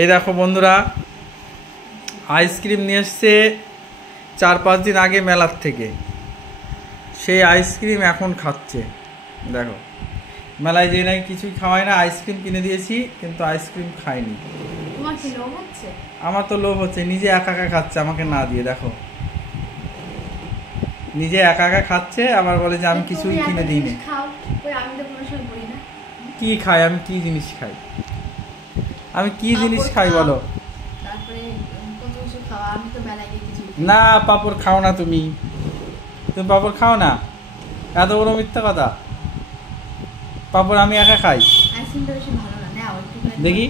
এই দেখো বন্ধুরা, আইসক্রিম নিয়ে এসছে 4-5 দিন আগে মেলার থেকে। সেই আইসক্রিম এখন খাচ্ছে। দেখো, মেলায় যে নাই কিছুই খাওয়াই না, আইসক্রিম কিনে দিয়েছি কিন্তু আইসক্রিম খায়নি। তোমার কি লোভ হচ্ছে? আমার তো লোভ হচ্ছে, নিজে একা একা খাচ্ছে আমাকে না দিয়ে। দেখো, নিজে একা একা খাচ্ছে, আবার বলে যে আমি কিছুই কিনে দিই না। কি খাই আমি? কি জিনিস খাই আমি? কি জিনিস খাই বলো? না, পাপড় খাও না তুমি। তুমি পাপড় খাও না? এত বড় মিথ্যা কথা। পাপড় আমি একা খাই। দেখি,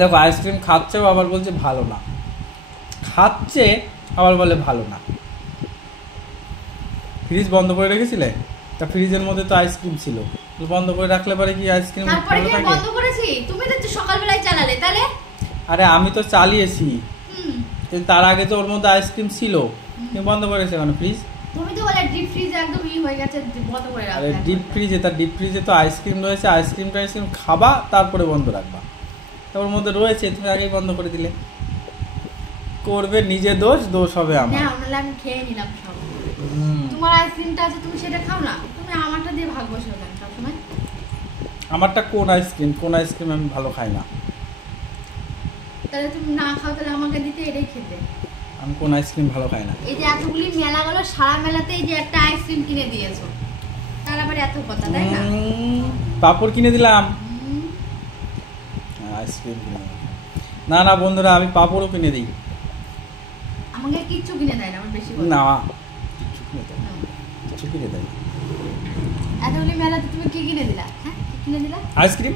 দেখো আইসক্রিম খাচ্ছে আবার বলছে ভালো না। খাচ্ছে আবার বলে ভালো না। ফ্রিজ বন্ধ করে রেখেছিলে? তা ফ্রিজের মধ্যে তো আইসক্রিম ছিল, বন্ধ করে রাখলে পরে কি আইসক্রিম তারপরে কি বন্ধ করেছি? তুমি তো সকালবেলায় চালালে তাহলে? আরে আমি তো চালিয়েছি, কিন্তু তার আগে তো ওর মধ্যে আইসক্রিম ছিল। তুমি বন্ধ করেছো কেন ফ্রিজ? তুমি তো বলে ডিপ ফ্রিজ একদম হয়ে গেছে, বন্ধ করে রাখতে। আরে ডিপ ফ্রিজে তো আইসক্রিম রয়েছে, আইসক্রিম খাবা তারপরে বন্ধ রাখবা। ওর মধ্যে রয়েছে, তুমি আগেই বন্ধ করে দিলে। করবে নিজে দোষ হবে আমার। না, আমি খেয়ে নিলাম সব। তোমার আইসক্রিমটা আছে, তুমি সেটা খাও না। তুমি আমারটা দিয়ে ভাগ বসে কেন সব সময়? আমারটা কোন আইসক্রিম আমি ভালো খাই না। তাহলে তুমি না খাও, তাহলে আমাকে দিতে, এটাই খেতে। আমি কোন আইসক্রিম ভালো খাই না। এই যে এতগুলি মেলা গেল, সারা মেলাতে এই যে একটা আইসক্রিম কিনে দিয়েছো, তার আবার এত কথা, তাই না? পাপড় কিনে দিলাম, আইসক্রিম কিনে না। না বন্ধুরা, আমি পাপড়ও কিনে দিই। আমাকে কিচ্ছু কিনে দেয় না, আমার বেশি না, কিছু কিনে দেয়। এতগুলি মেলাতে তুমি কি কিনে দিলা? হ্যাঁ, কি কিনে দিলা? আইসক্রিম।